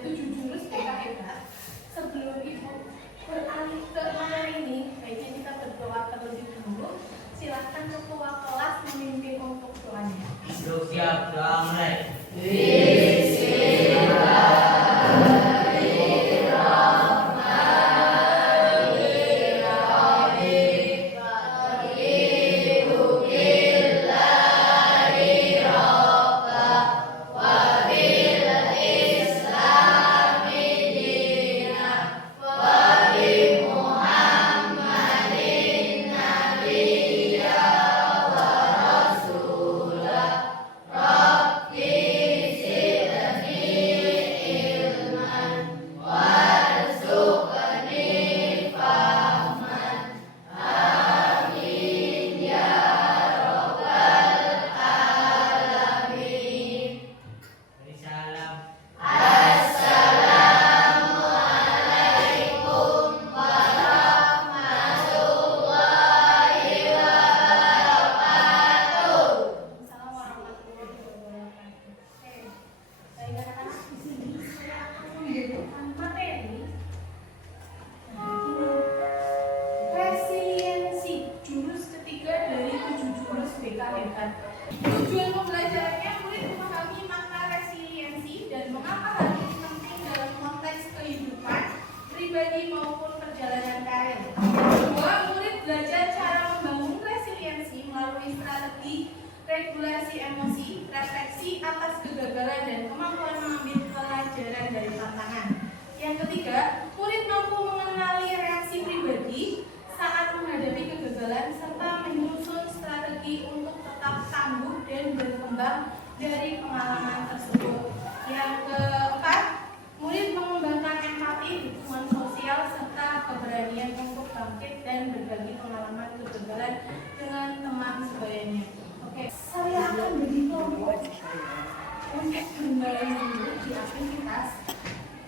7 jurus BKPK. Sebelum Ibu beralih ke materi ini, baiknya kita berdoa terlebih dahulu. Silahkan ketua kelas memimpin untuk doanya. Siap, doa mulai. Tujuan pembelajarannya murid memahami makna resiliensi dan mengapa hal ini penting dalam konteks kehidupan pribadi maupun perjalanan karir. Kedua, murid belajar cara membangun resiliensi melalui strategi regulasi emosi, refleksi atas kegagalan dan kemampuan mengambil pelajaran dari tantangan. Yang ketiga, murid mampu mengenali reaksi pribadi saat menghadapi kegagalan serta menyusun strategi untuk tetap tangguh dan berkembang dari pengalaman tersebut. Yang keempat, murid mengembangkan empati, dukungan sosial serta keberanian untuk bangkit dan berbagi pengalaman kegagalan dengan teman sebayanya. Oke, saya akan beri kelompok untuk bermain dulu di aktivitas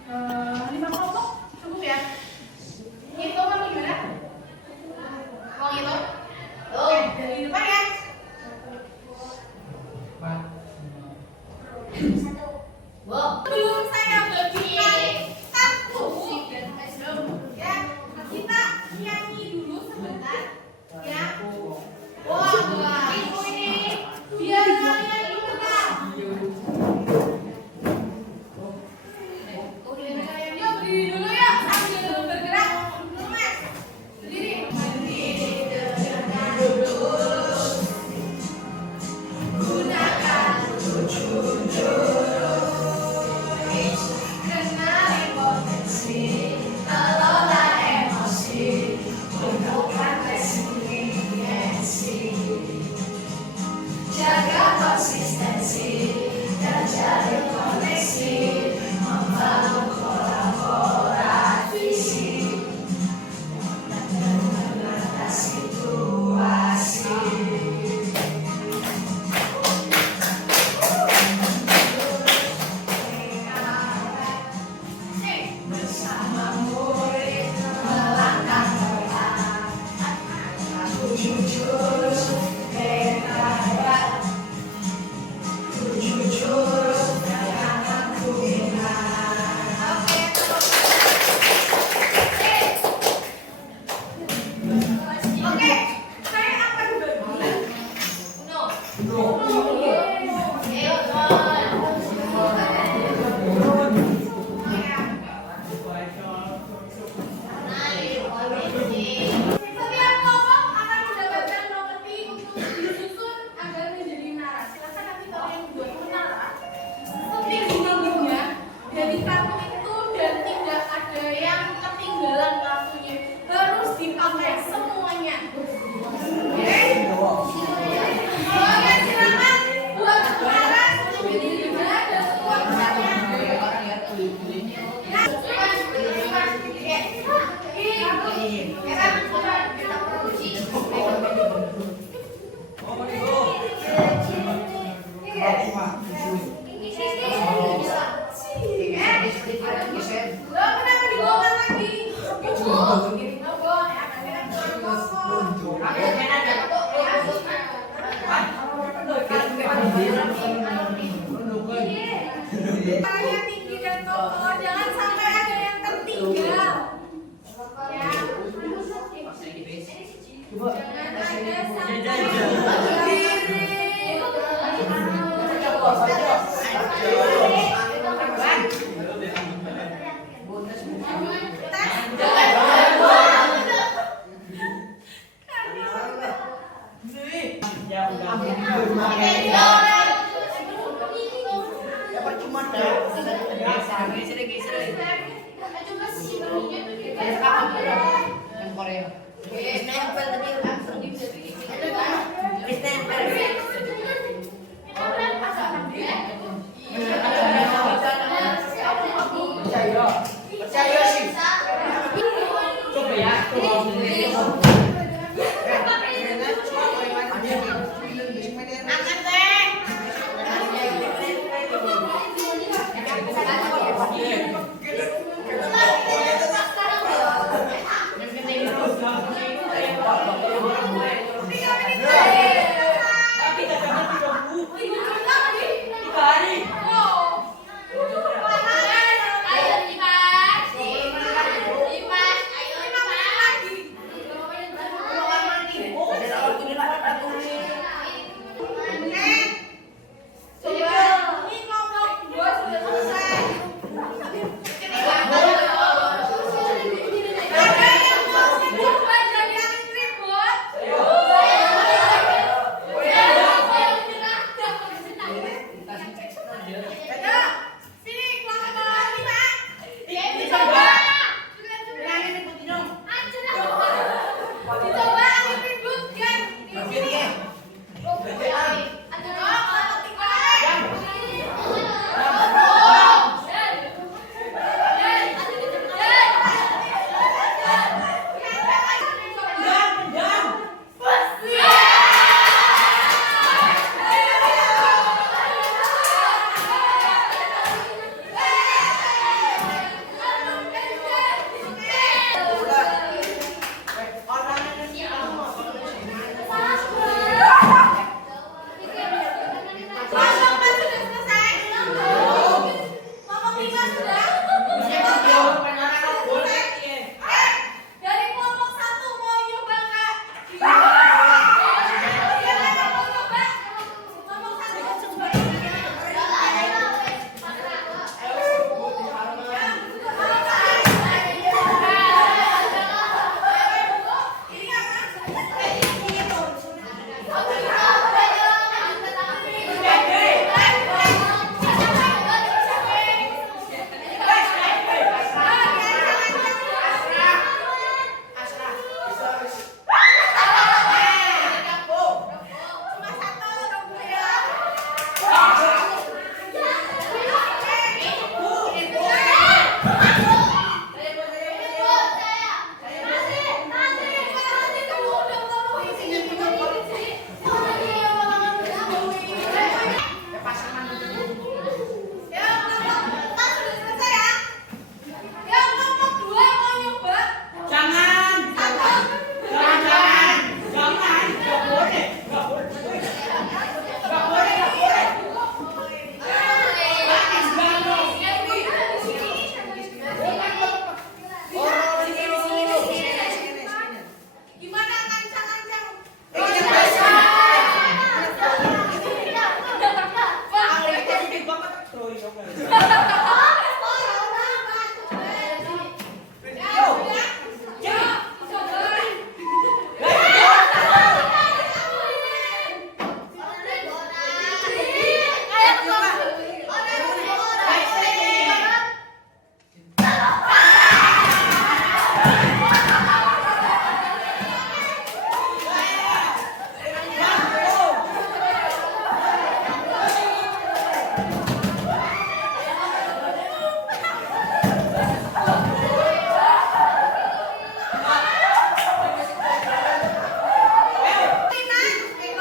5 kelompok cukup ya? Ngitung apa gimana? Mau ngitung? Oke, dari depan ya. 1. Belum saya bagikan kartu ya, kita nyanyi dulu sebentar ya. Wah, ibu ini biar saya dikenal. Yuk berdiri dulu ya sambil bergerak. Mas, berdiri. Gunakan 7 jurus. Kenali potensi, kelola emosi, tumbuhkan resiliensi, jaga konsistensi dan jalin koneksi, membangun kolaborasi dan mengatasi situasi. Bersama murid melangkah bergerak, 7 jurus BKPK, 7 jurus yang aku ingat. Oke, saya akan berbagi. Setiap kelompok akan mendapatkan properti untuk disusun agar menjadi menara. Silakan nanti kalian buat menara seperti bunga-bunga dari kartu itu dan tidak ada yang ketinggalan kartunya. Harus dipakai semuanya. Oke? Oke, silakan buat menara seperti ini juga dan semua caranya. Kenapa dibawakan lagi? Jangan ada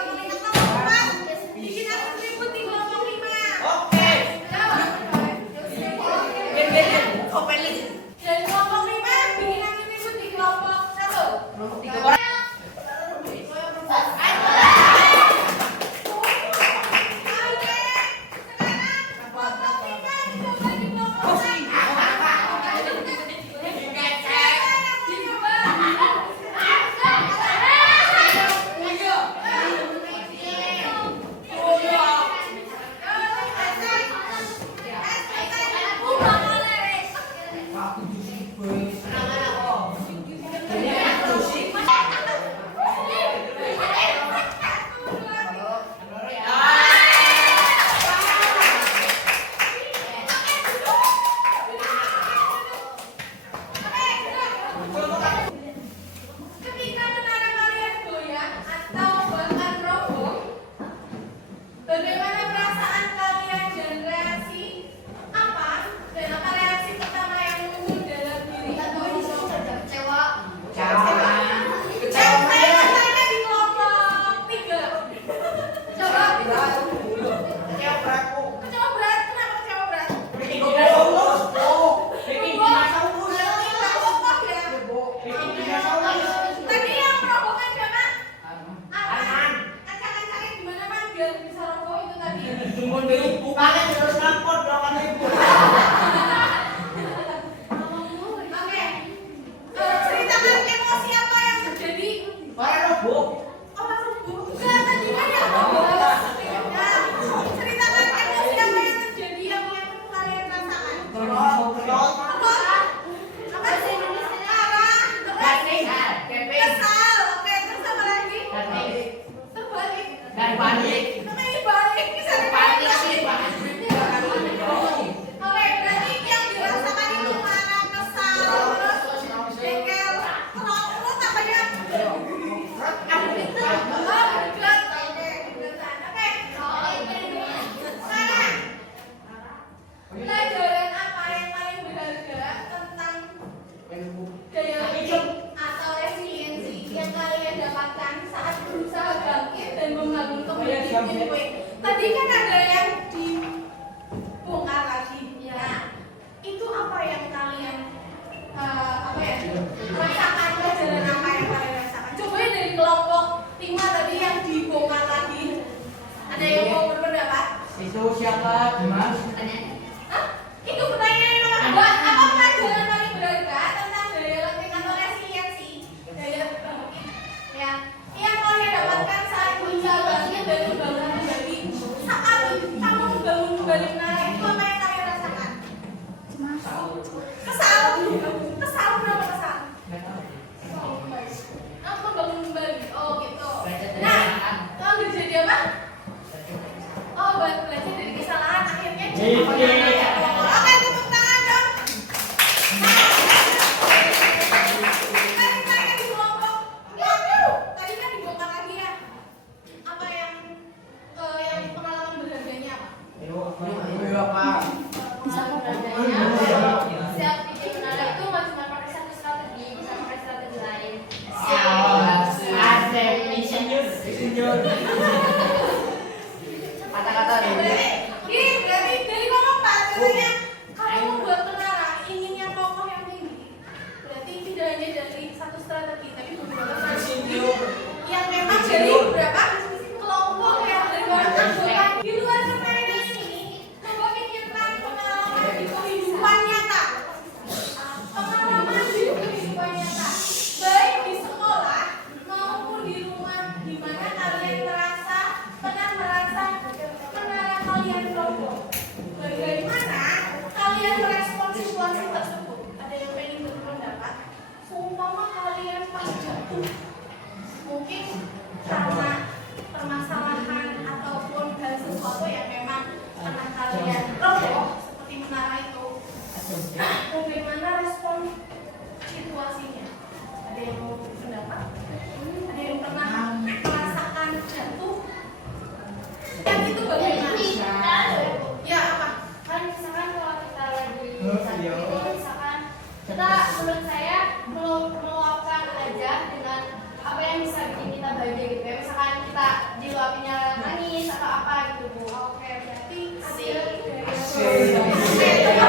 sampai apa ya, rasakan pelajaran apa yang kalian rasakan. Coba dari kelompok 5 tadi yang dibongkar lagi. Ada yang mau berpendapat? Itu siapa? Dimas? Hah? Itu pertanyaan nomor 2. Apa pelajaran paling berharga tentang daya latih atau resiliensi? Daya ya, yang kalian dapatkan saat menjalani dan membangun kembali. Saat kamu membangun kembali menara itu apa yang kalian rasakan? Kesal. Kesal kenapa kesal? Membangun kembali. Oh gitu. Nah, kalau jadi apa? Oh, belajar dari kesalahan akhirnya jadi pemenang. Oke, tepuk tangan dong. Tadi di kelompok. Tadi kan dibongkar lagi ya. Apa yang pengalaman berharganya apa? Siap bikin menara itu nggak cuma pakai satu strategi, bisa pakai strategi lain. Kata-kata Berarti dari ngomong Pak, katanya kalau membuat menara ingin yang kokoh yang tinggi. Berarti tidak hanya dari satu strategi, tapi beberapa strategi yang memang dari beberapa kelompok yang dari orang anggota di luar permainan ini. Coba pikirkan pengalaman di kehidupan nyata. Pengalaman di kehidupan nyata, baik di sekolah maupun di rumah, di mana kalian pernah merasa menara kalian roboh. Bagaimana kalian merespon situasi tersebut? Ada yang pengen berpendapat? Seumpama kalian pas jatuh, mungkin karena permasalahan ataupun hal sesuatu yang memang pernah kalian roboh seperti menara itu. Bagaimana respon situasinya? Ada yang mau berpendapat? Ada yang pernah merasakan jatuh? Yang itu bagaimana? Ya apa? Kan misalkan kalau kita lagi sakit itu misalkan kita menurut saya meluapkan aja dengan apa yang bisa bikin kita bahagia gitu ya. Misalkan kita diluapinnya nangis atau apa gitu Bu. Oke, berarti hasil yang pernah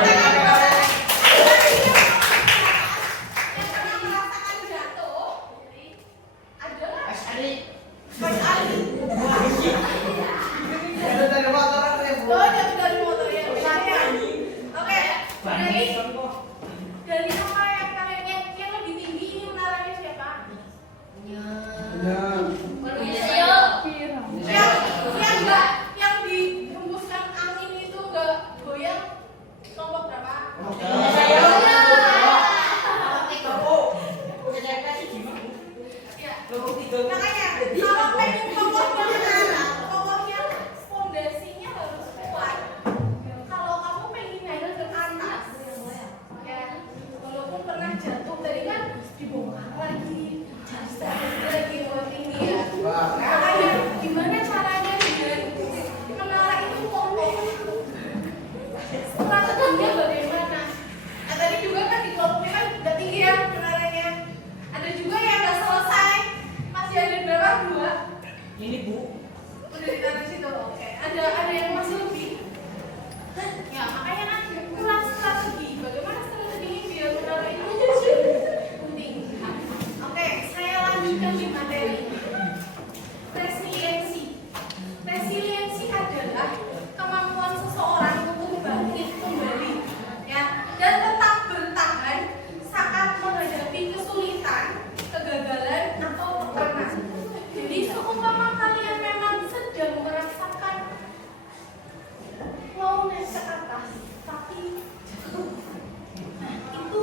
merasakan jatuh adalah Mas Ali. Oh, jatuh dari motor ya. Oke, dari apa yang kalian yang lebih tinggi ini menaranya siapa? Yang dihembuskan angin itu enggak goyang kelompok berapa? Ya. Makanya kalau pengen kokohnya menara, kokohnya fondasinya harus kuat. Kalau kamu pengen naik ke atas, ya walaupun pernah jatuh tadi kan dibongkar lagi, lagi buat tinggi ya. Makanya gimana caranya biar menara itu kokoh? Strateginya bagaimana? Nah tadi juga kan di kelompoknya kan udah tinggi ya menaranya. Ada juga yang nggak selesai, masih ada berapa? 2. Ini Bu. Udah ditaruh situ, oke. Ada yang masih lebih? Ya makanya kan kurang strategi. Bagaimana strategi biar menara itu penting? Oke, saya lanjutkan di materi. Resiliensi. Resiliensi adalah kemampuan seseorang untuk bangkit kembali, ya, dan tetap bertahan saat menghadapi kesulitan, kegagalan atau tekanan. Jadi seumpama kalian memang sedang merasakan mau naik ke atas, tapi nah, itu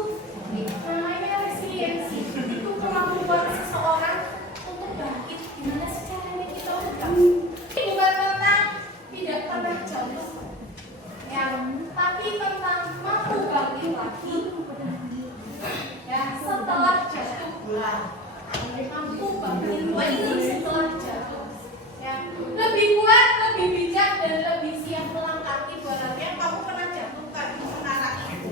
namanya resiliensi. Itu kemampuan seseorang untuk bangkit. Gimana sih caranya kita untuk bangkit? Ini bukan tentang tidak pernah jatuh, ya, tapi tentang mampu bangkit lagi, ya, setelah jatuh. Mampu bangkit lagi setelah jatuh, ya, lebih kuat, lebih bijak dan lebih siap melangkah. Ibaratnya kamu pernah jatuh kan di menara itu.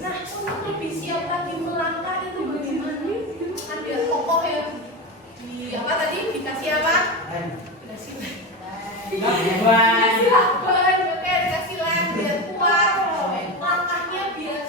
Nah, untuk lebih siap lagi melangkah itu bagaimana? Kan biar kokoh ya. Di apa tadi? Dikasih apa? Dikasih Laban. dikasih laban, oke, dikasih lem biar kuat. Langkahnya biar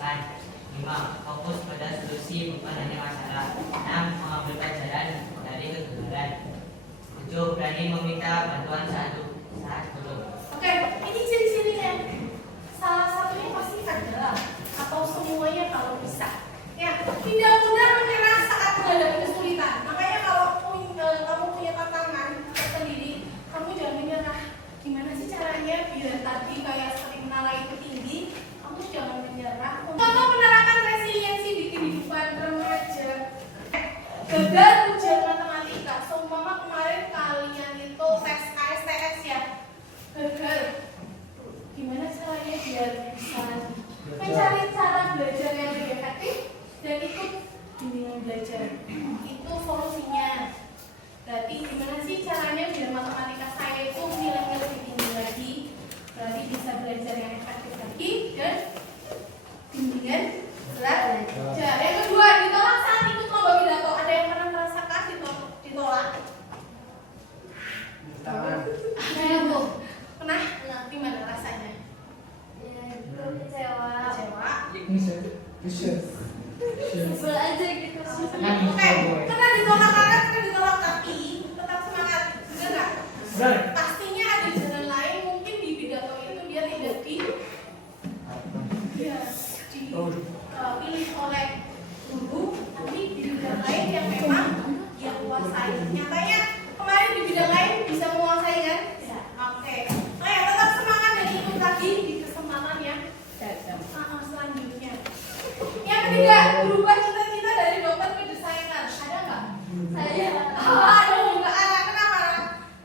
dikerjakan. 5. Fokus pada solusi bukan hanya masalah. 6. Mengambil pelajaran dari kegagalan. 7. Berani meminta bantuan saat butuh. Oke, ini ciri-cirinya. Salah satunya pasti adalah atau semuanya kalau bisa. Ya, tidak mudah menyerah saat menghadapi kesulitan. Makanya kalau kamu punya tantangan tersendiri, kamu jangan menyerah. Gimana sih caranya biar tadi kayak sering nala itu tinggi? Kamu jangan menyerah. Contoh penerapan resiliensi di kehidupan remaja. Gagal ujian matematika. Seumpama kemarin kalian itu tes KSTS ya. Gagal. Gimana caranya biar bisa mencari cara belajar yang lebih efektif dan ikut bimbingan belajar? Itu solusinya. Berarti gimana sih caranya biar matematika saya itu nilainya lebih tinggi lagi? Berarti bisa belajar yang efektif lagi dan bimbingan belajar. Yang kedua, ditolak saat ikut lomba pidato. Ada yang pernah merasakan ditolak? Saya Bu. Pernah? Gimana rasanya? Ya, itu kecewa. Kecewa? Sebel aja gitu. Oke, pernah ditolak karet, pernah ditolak tapi tetap semangat, bener nggak? Benar. Pastinya ada jalan lain, mungkin di pidato itu dia tidak dipilih oleh guru, tapi di bidang lain yang memang dia kuasai. Nyatanya kemarin di bidang lain bisa menguasai kan? Bisa. Oke, tetap semangat dan ikut lagi di kesempatan yang selanjutnya. Yang ketiga, berubah cita-cita dari dokter ke desainer. Ada nggak? Saya Aduh, nggak ada. Kenapa?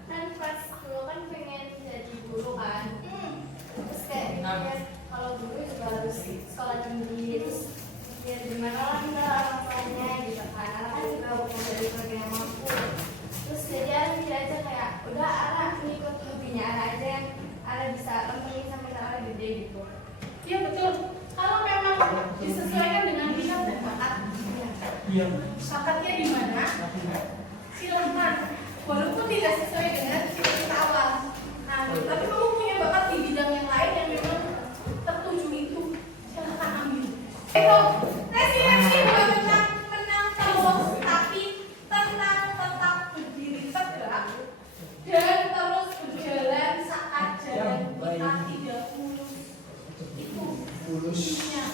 kan pas dulu kan pengen jadi guru kan. Terus kayak mikir kalau guru juga harus sekolah tinggi, terus ya gimana lah kita orang tuanya gitu kan. Ara kan juga bukan dari keluarga yang mampu. Terus jadi Ara mikir aja kayak udah Ara ngikut hobinya Ara aja yang Ara bisa lempengin sampai Ara gede gitu. Iya betul. Kalau memang disesuaikan dengan minat dan bakat, Iya. bakatnya di mana? Silahkan. Walaupun tidak sesuai dengan cita-cita awal. Nah, tapi kamu punya bakat di bidang yang lain yang memang tertuju itu, silahkan ambil. Itu resiliensi bukan tentang menang terus, tapi tentang tetap berdiri tegak dan terus berjalan saat jalan kita tidak mulus. Itu intinya.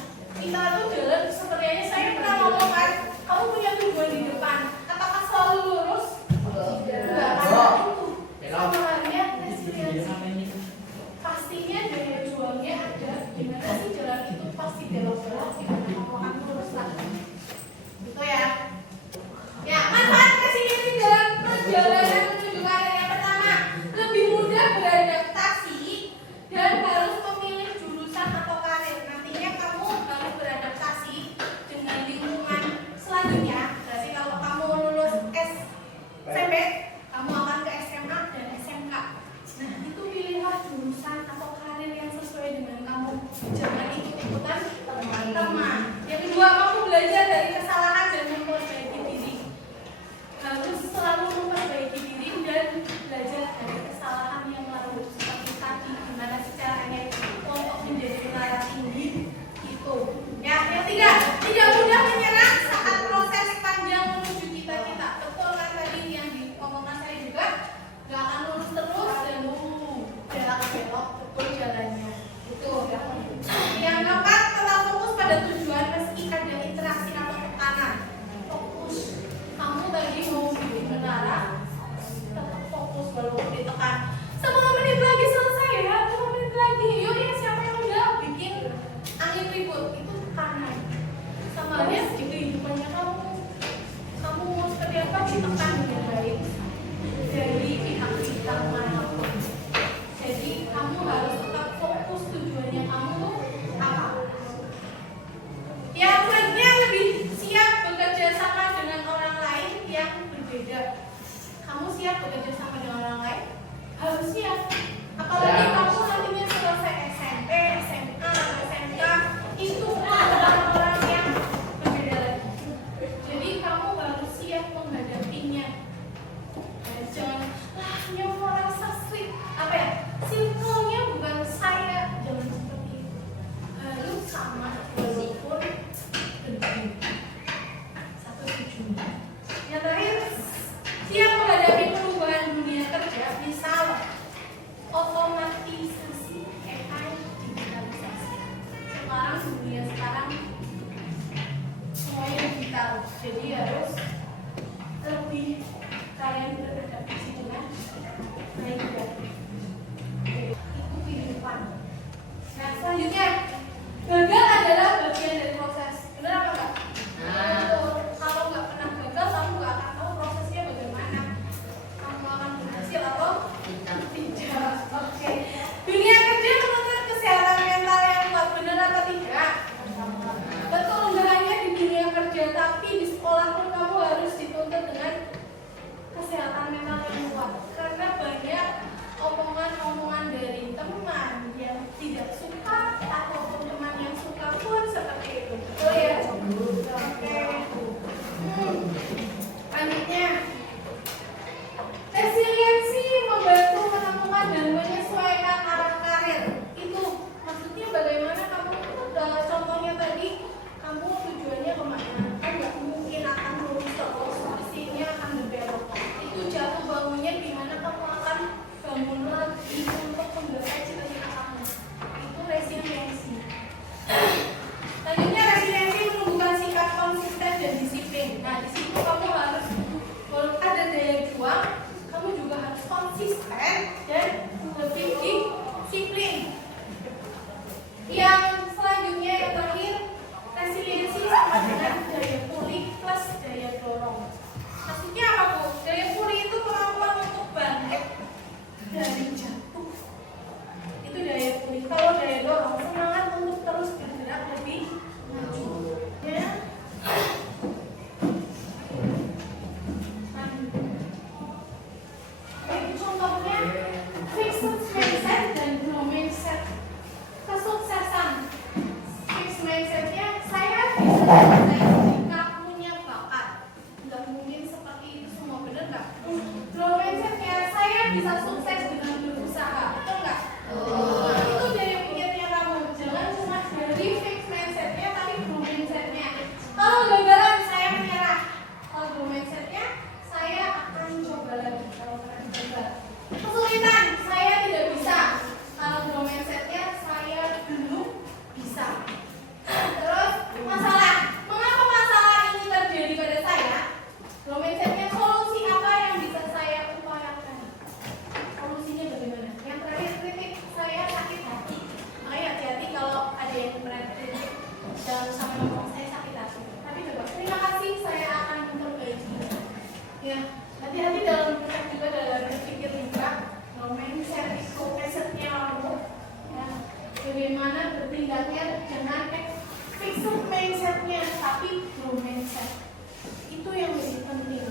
Kita tuh jalan seperti aja. Saya pernah ngomong kan, kamu punya tujuan di depan, apakah selalu lurus? Enggak, karena itu sama halnya resiliensi. Pastinya daya juangnya ada. Gimana sih jalan itu pasti belok-belok, gimana kamu akan lurus lagi. Gitu ya. Ya, manfaat resiliensi dalam perjalanan menuju karir. Yang pertama, lebih mudah beradaptasi dan harus memilih jurusan atau karir. Nantinya kamu harus beradaptasi dengan lingkungan selanjutnya. Berarti kalau kamu lulus SMP, kamu akan ke SMA dan SMK. Nah, itu pilihlah jurusan atau karir yang sesuai dengan kamu. Jangan ikut-ikutan teman-teman. Yang kedua, kamu belajar dari kesalahan dan memperbaiki diri. Harus selalu memperbaiki diri dan belajar dari kesalahan yang lalu. Seperti tadi, gimana sih caranya untuk menjadi menara tinggi itu. Ya, yang tiga, tidak mudah menyerah saat proses panjang menuju cita-cita. Betul kan tadi yang diomongkan saya juga, gak akan lurus terus dan belok-belok betul jalannya. Itu. Yang keempat, telah fokus pada tujuan meski ada interaksi atau tekanan. Fokus. Kamu tadi mau bikin menara, tetap fokus walaupun ditekan. 10 menit lagi selesai ya, 10 menit lagi. Yuk ya, siapa yang udah bikin angin ribut? Itu tekanan. Sama halnya di kehidupannya kamu. Kamu mau seperti apa ditekan dengan baik dari pihak-pihak manapun. Jadi kamu harus tetap fokus tujuannya kamu tuh apa. Yang selanjutnya, lebih siap bekerja sama dengan orang lain yang berbeda. Kamu siap bekerja sama dengan orang lain? Harus siap. Apalagi kamu nantinya selesai SMP, SMA, SMK, itu adalah orang yang berbeda lagi. Jadi kamu harus siap menghadapinya. Jangan nyawa rasa sweet. Apa ya? Circle-nya bukan saya. Jangan seperti itu. Harus sama. Jadi harus lebih kalian beradaptasi dengan baik ya. Itu kehidupan. Nah selanjutnya, gagal adalah bagian dari proses. Benar apa enggak? Kalau nggak pernah gagal, kamu nggak akan tahu prosesnya bagaimana. Kamu akan berhasil atau tidak. Oke. Dunia kerja menuntut kesehatan mental yang kuat, benar atau tidak? Betul, nggak hanya di dunia kerja, tapi di sekolah pun kamu harus dituntut dengan kesehatan mental yang kuat. Karena banyak omongan-omongan dari teman yang tidak suka ataupun teman yang suka pun seperti itu. Betul ya? Oke. Selanjutnya, resiliensi membantu menemukan dan menyesuaikan arah karir. Itu maksudnya bagaimana kamu, contohnya tadi, kamu tujuannya kemana? Kan nggak mungkin akan lurus terus, pastinya akan berbelok. Itu jatuh bangunnya di mana kamu akan bangun lagi untuk menggapai cita-cita kamu. Itu resiliensi. Selanjutnya, resiliensi menumbuhkan sikap konsisten dan disiplin. Nah, di situ kamu harus ada daya juang, kamu juga harus konsisten dan lebih disiplin. Yang selanjutnya, yang terakhir, resiliensi sama dengan daya pulih plus daya dorong. Maksudnya apa, Bu? Daya pulih itu kemampuan untuk bangkit dari jatuh. Itu daya pulih. Kalau daya dorong, semangat untuk terus bergerak lebih maju. Ya. Baik, contohnya fixed mindset dan growth mindset. Kesuksesan fixed mindsetnya, saya bisa jika punya bakat. Nggak mungkin seperti itu semua, benar nggak? Growth mindsetnya, saya bisa sukses dengan berusaha, betul nggak? Nah, itu dari pikirnya kamu. Jangan cuma dari fixed mindsetnya, tapi growth mindsetnya. Kalau gagalan, saya menyerah. Kalau growth mindsetnya, saya akan coba lagi. Kalau pernah gagal, kesulitan, saya tidak bisa. Kalau growth mindsetnya, saya belum bisa. Terus masalah, mengapa masalah ini terjadi pada saya? Growth mindsetnya, solusi apa yang bisa saya upayakan? Solusinya bagaimana? Yang terakhir, kritik, saya sakit hati. Makanya hati-hati kalau ada yang pernah kritik, jangan sama ngomong saya sakit hati. Tapi coba, terima kasih, saya akan memperbaiki. Ya, hati-hati dalam berpikir juga, dalam berpikir juga. Growth mindset itu mindsetnya kamu. Ya, bagaimana bertindaknya dengan fixed mindsetnya, tapi growth mindset. Itu yang lebih penting.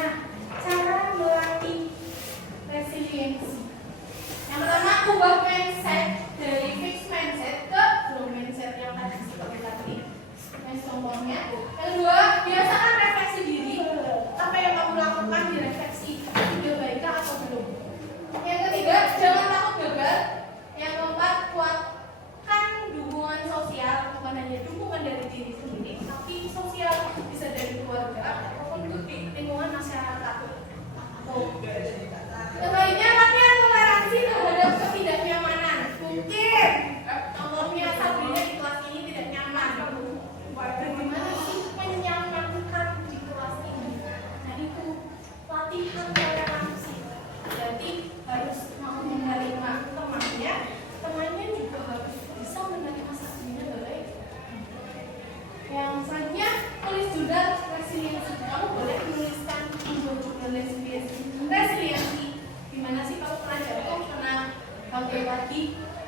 Nah, cara melatih resiliensi. Yang pertama, ubah mindset dari fixed mindset ke growth mindset yang tadi seperti tadi. Contohnya. Yang kedua, biasakan refleksi diri. Apa yang kamu lakukan direfleksi, sudah baikkah atau belum. Yang ketiga, jangan takut gagal. Yang keempat, kuatkan dukungan sosial, bukan hanya dukungan dari diri sendiri, tapi sosial, bisa dari keluarga ataupun lingkungan masyarakat. Yang lainnya, latihan toleransi terhadap ketidaknyamanan. Mungkin contohnya Sabrina di kelas ini tidak nyaman. Bagaimana sih menyamankan di kelas ini? Nah, itu latihan toleransi. Jadi harus mau menerima temannya juga harus bisa menerima Sabrina baik. Yang selanjutnya, tulis jurnal resiliensi. Kamu boleh menuliskan jurnal resiliensi. Gimana sih kamu pernah jatuh, pernah bangkit lagi,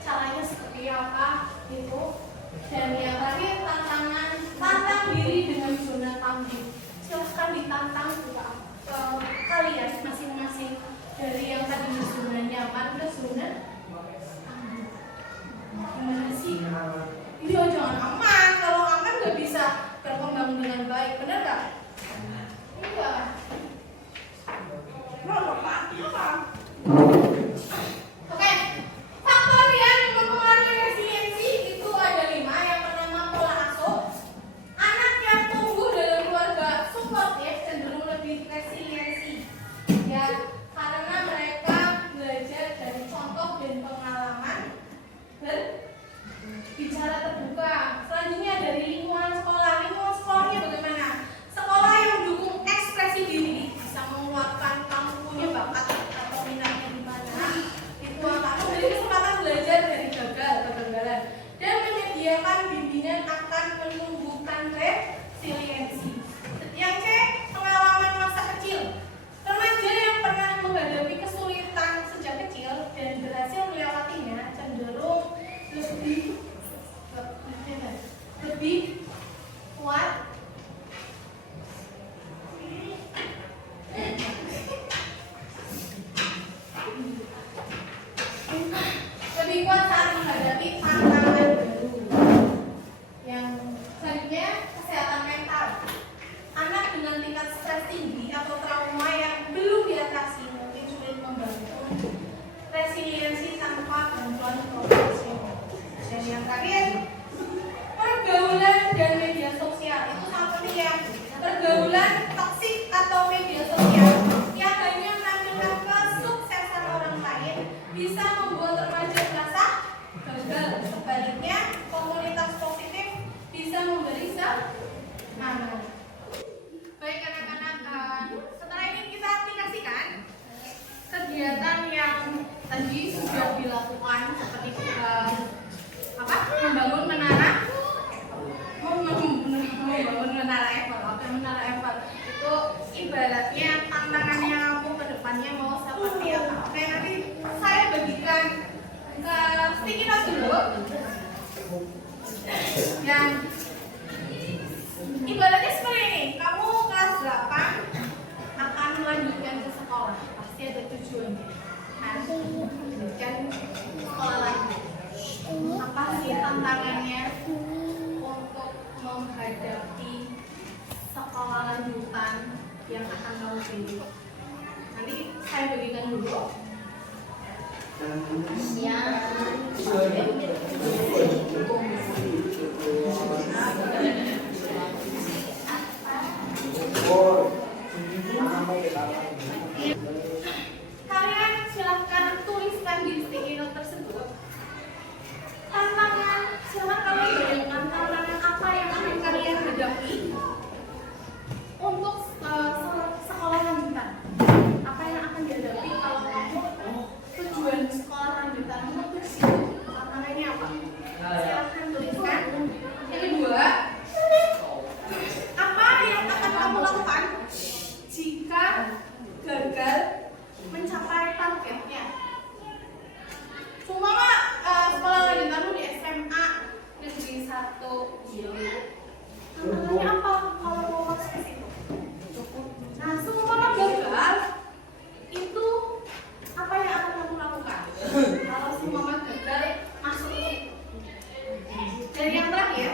caranya seperti apa gitu. Dan yang terakhir, tantang diri dengan zona tangguh. Silahkan ditantang juga kalian masing-masing, dari yang tadi zona nyaman ke zona tangguh. Gimana sih? Iya, jangan aman. Kalau aman nggak bisa berkembang dengan baik, benar nggak? Iya. Oke, faktor yang mempengaruhi resiliensi itu ada 5. Yang pertama, pola asuh. Anak yang tumbuh dalam keluarga suportif cenderung lebih resiliensi, ya, karena mereka belajar dibuat saat menghadapi tantangan baru. Yang selanjutnya, kesehatan mental. Anak dengan tingkat stres tinggi atau trauma yang belum diatasi mungkin sulit membangun resiliensi tanpa bantuan profesional. Dan yang terakhir, pergaulan dan media sosial. Itu sangat penting ya. Pergaulan toksik atau media sosial yang hanya menampilkan kesuksesan orang lain bisa membuat remaja merasa gagal. Sebaliknya, komunitas positif bisa memberi semangat. Baik anak-anak, setelah ini kita aplikasikan kegiatan yang tadi sudah dilakukan seperti membangun menara menara Eiffel itu ibaratnya tantangannya kamu ke depannya mau seperti apa. Oke, nanti saya bagikan ke sticky note dulu yang ibaratnya seperti ini. Kamu kelas 8 akan melanjutkan ke sekolah, pasti ada tujuannya. Melanjutkan sekolah lagi. Apa sih tantangannya untuk menghadapi sekolah lanjutan yang akan kamu pilih? Nanti saya bagikan dulu. Ya. Kalian silahkan tuliskan di sticky note tersebut tantangan. Silahkan kalian bayangkan tantangan apa yang akan kalian hadapi untuk sekolah lanjutan. Apa yang akan dihadapi kalau kamu tujuan sekolah lanjutan itu tantangannya apa? Silahkan tuliskan. Yang kedua, apa yang akan kamu lakukan jika gagal mencapai targetnya? Cuma sekolah lanjutanmu di SMA Negeri 1 tantangannya apa kalau mau masuk ke situ? Nah, semua gagal itu apa yang akan kamu lakukan kalau semua gagal masuk ke situ? Dan yang terakhir,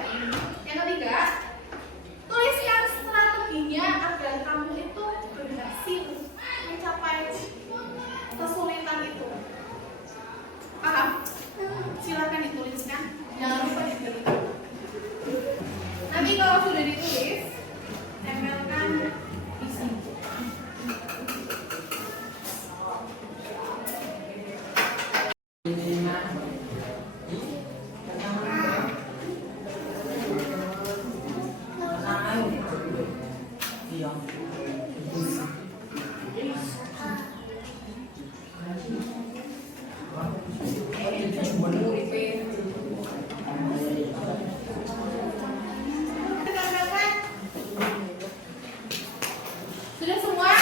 yang ketiga, tuliskan strateginya agar kamu itu berhasil mencapai kesulitan itu. Paham? Silakan dituliskan, jangan lupa diberikan. Nanti kalau sudah ditulis, tempelkan di sini. Sudah semua?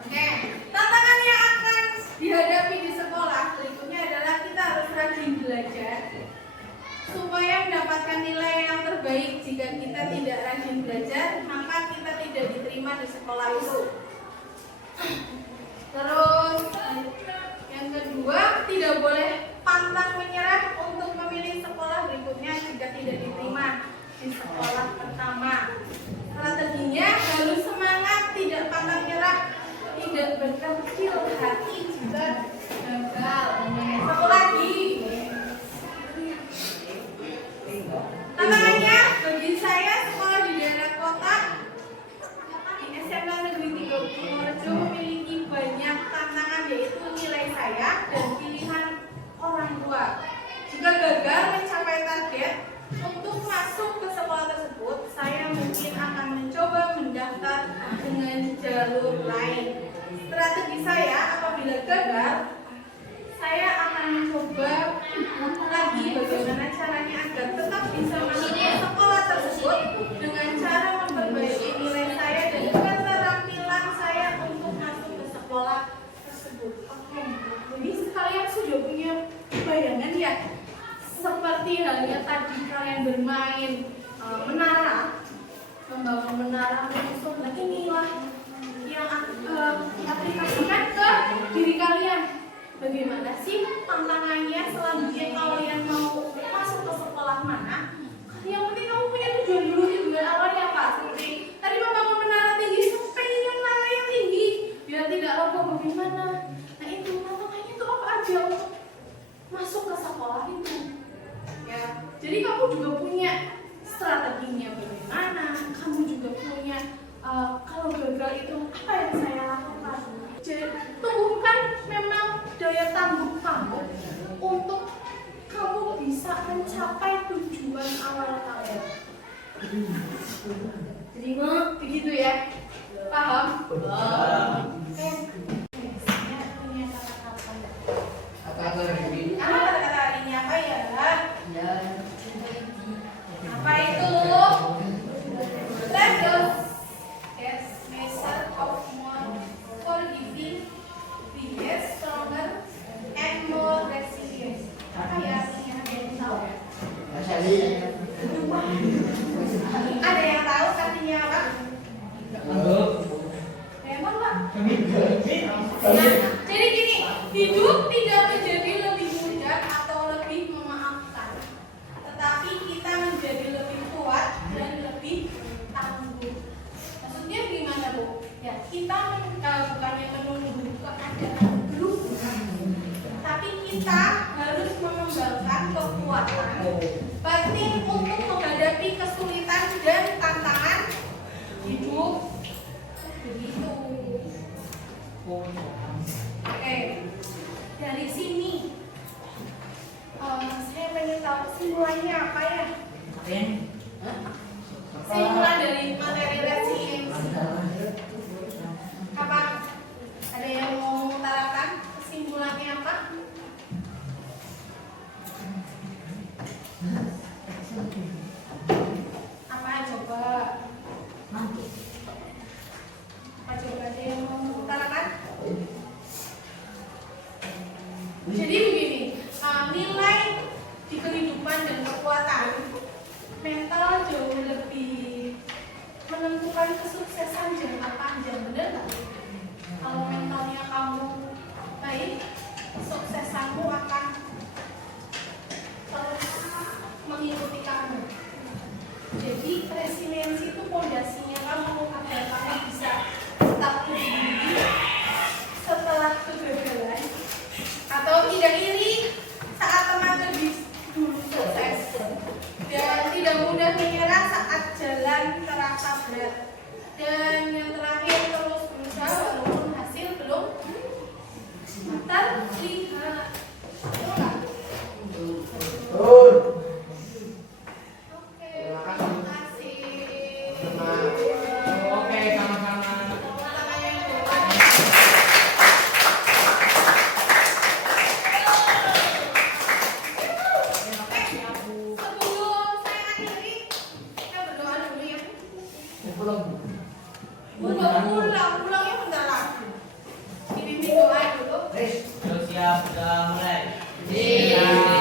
Oke, tantangan yang akan dihadapi di sekolah berikutnya adalah kita harus rajin belajar supaya mendapatkan nilai yang terbaik. Jika kita tidak rajin belajar, maka kita tidak diterima di sekolah itu. Terus yang kedua, tidak boleh pantang menyerah untuk memilih sekolah berikutnya jika tidak diterima di sekolah pertama. Strateginya harus semangat, tidak pantang menyerah, tidak berkecil hati jika gagal. Satu lagi, tantangannya bagi saya sekolah di daerah kota di SMA Negeri 3 Purworejo memiliki banyak tantangan, yaitu nilai saya dan pilihan orang tua. Jika gagal mencapai target untuk masuk ke sekolah tersebut, saya mungkin akan mencoba mendaftar dengan jalur lain. Strategi saya apabila gagal, saya akan mencoba lagi bagaimana caranya agar tetap bisa masuk ke sekolah tersebut dengan cara memperbaiki nilai saya dan juga menyusun. Nah, inilah yang diaplikasikan ke diri kalian. Bagaimana sih tantangannya selanjutnya kalian mau masuk ke sekolah mana? Yang penting kamu punya tujuan dulu. Tujuan awalnya apa? Seperti tadi membangun menara tinggi, pengen menara yang tinggi biar tidak roboh. Bagaimana? Nah itu tantangannya itu apa aja untuk masuk ke sekolah itu? Ya, jadi kamu juga punya strateginya bagaimana? Kamu juga punya kalau gagal itu apa yang saya lakukan? Jadi tumbuhkan memang daya tangguh kamu untuk kamu bisa mencapai tujuan awal kalian. Jadi begitu ya, paham? Oke. Saya punya kata-kata. Kata-kata hari ini. Kata-kata hari ini apa ya? Ya. Apa itu? Let's go. Yes, measure of more forgiving, be stronger, and more resilient. Apa ya artinya? Ada yang tahu? Mas Ali. Ada yang tahu artinya apa? Memang Pak. Nah, jadi gini, hidup tidak menjadi lebih mudah atau lebih memaafkan, tetapi kita menjadi lebih kuat dan lebih tangguh. Maksudnya gimana Bu? Ya, kita bukannya menunggu keadaan berubah, tapi kita harus mengembangkan kekuatan batin untuk menghadapi kesulitan dan tantangan hidup. Begitu. Oke, dari sini saya pengen tahu simulasinya apa ya? Simulan dari materi resiliensi. Apa? Ada yang mau mengutarakan kesimpulannya apa? Apa coba? Apa coba ada yang mau mengutarakan? Jadi begini, nilai di kehidupan dan kekuatan mental jauh lebih menentukan kesuksesan jangka panjang, benar nggak? Kalau mentalnya kamu baik, kesuksesanmu akan terus mengikuti kamu. Jadi resiliensi itu fondasinya kamu agar kamu bisa tetap berdiri setelah kegagalan, atau tidak iri saat teman lebih dulu sukses, dan tidak mudah menyerah saat jalan terasa berat, dan yang terakhir terus berusaha walaupun hasil belum terlihat. Betul nggak? Betul. Oke, terima kasih. Oke, sama-sama. Sebelum saya akhiri, kita berdoa dulu ya. Pulang. Pulangnya bentar lagi. Dibimbing doa dulu. Res. Siap, sudah mulai. Iya.